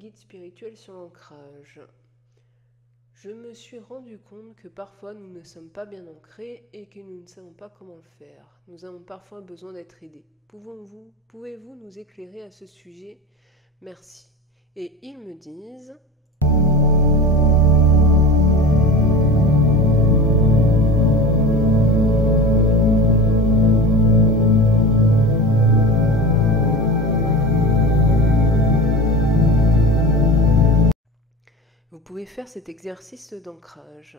guide spirituel sur l'ancrage. Je me suis rendu compte que parfois nous ne sommes pas bien ancrés et que nous ne savons pas comment le faire. Nous avons parfois besoin d'être aidés. Pouvez-vous nous éclairer à ce sujet? Merci. Et ils me disent... Vous pouvez faire cet exercice d'ancrage.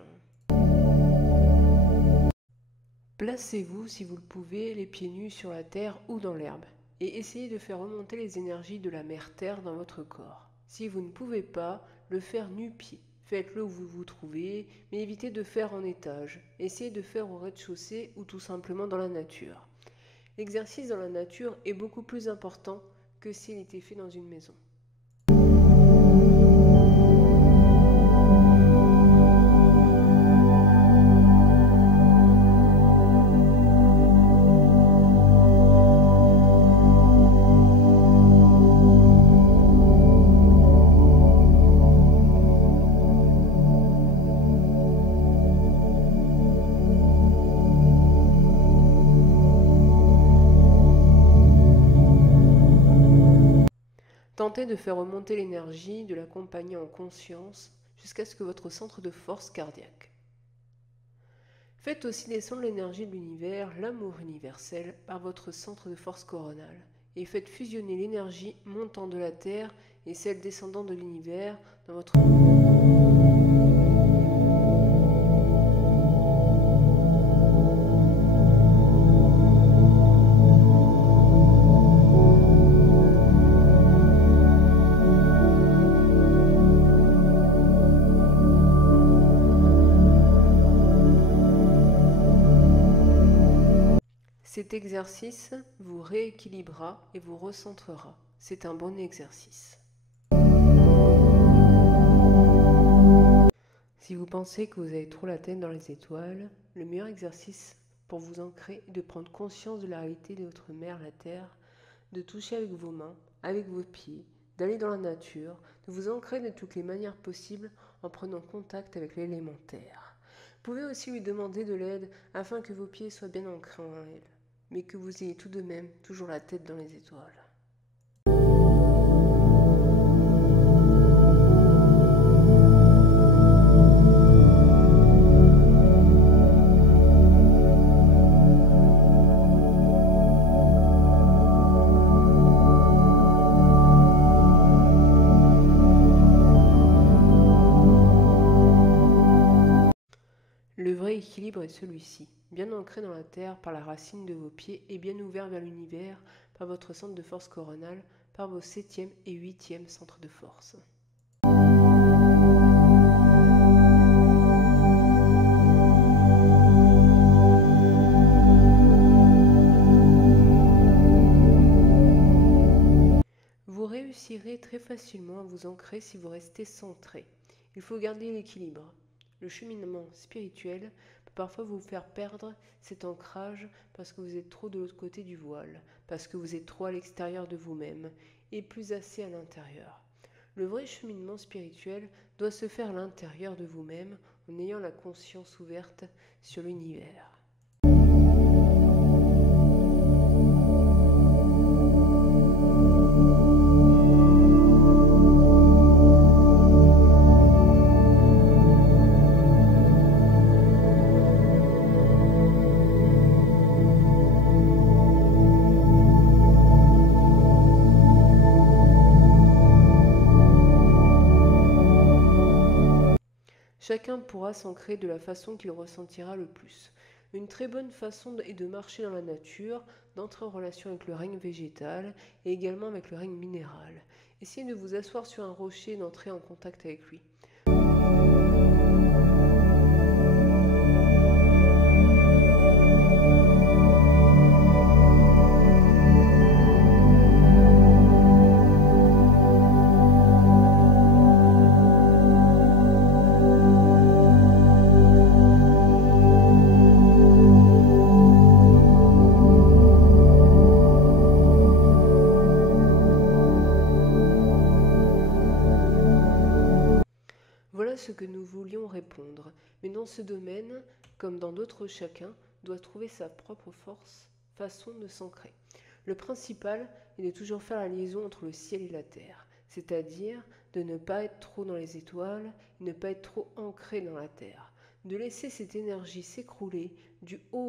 Placez-vous, si vous le pouvez, les pieds nus sur la terre ou dans l'herbe et essayez de faire remonter les énergies de la mère-terre dans votre corps. Si vous ne pouvez pas le faire nu-pied, faites-le où vous vous trouvez, mais évitez de faire en étage. Essayez de faire au rez-de-chaussée ou tout simplement dans la nature. L'exercice dans la nature est beaucoup plus important que s'il était fait dans une maison. Tentez de faire remonter l'énergie de la compagnie en conscience jusqu'à ce que votre centre de force cardiaque. Faites aussi descendre l'énergie de l'univers, l'amour universel, par votre centre de force coronale et faites fusionner l'énergie montant de la Terre et celle descendant de l'univers dans votre... Cet exercice vous rééquilibrera et vous recentrera. C'est un bon exercice. Si vous pensez que vous avez trop la tête dans les étoiles, le meilleur exercice pour vous ancrer est de prendre conscience de la réalité de votre mère, la Terre, de toucher avec vos mains, avec vos pieds, d'aller dans la nature, de vous ancrer de toutes les manières possibles en prenant contact avec l'élémentaire. Vous pouvez aussi lui demander de l'aide afin que vos pieds soient bien ancrés en elle, mais que vous ayez tout de même toujours la tête dans les étoiles. Le vrai équilibre est celui-ci, bien ancré dans la terre par la racine de vos pieds et bien ouvert vers l'univers par votre centre de force coronale, par vos 7e et 8e centres de force. Vous réussirez très facilement à vous ancrer si vous restez centré. Il faut garder l'équilibre. Le cheminement spirituel peut parfois vous faire perdre cet ancrage parce que vous êtes trop de l'autre côté du voile, parce que vous êtes trop à l'extérieur de vous-même et plus assez à l'intérieur. Le vrai cheminement spirituel doit se faire à l'intérieur de vous-même en ayant la conscience ouverte sur l'univers. Chacun pourra s'ancrer de la façon qu'il ressentira le plus. Une très bonne façon est de marcher dans la nature, d'entrer en relation avec le règne végétal et également avec le règne minéral. Essayez de vous asseoir sur un rocher et d'entrer en contact avec lui. ce que nous voulions répondre, mais dans ce domaine, comme dans d'autres, chacun doit trouver sa propre façon de s'ancrer. Le principal est de toujours faire la liaison entre le ciel et la terre, c'est-à-dire de ne pas être trop dans les étoiles et ne pas être trop ancré dans la terre, de laisser cette énergie s'écrouler du haut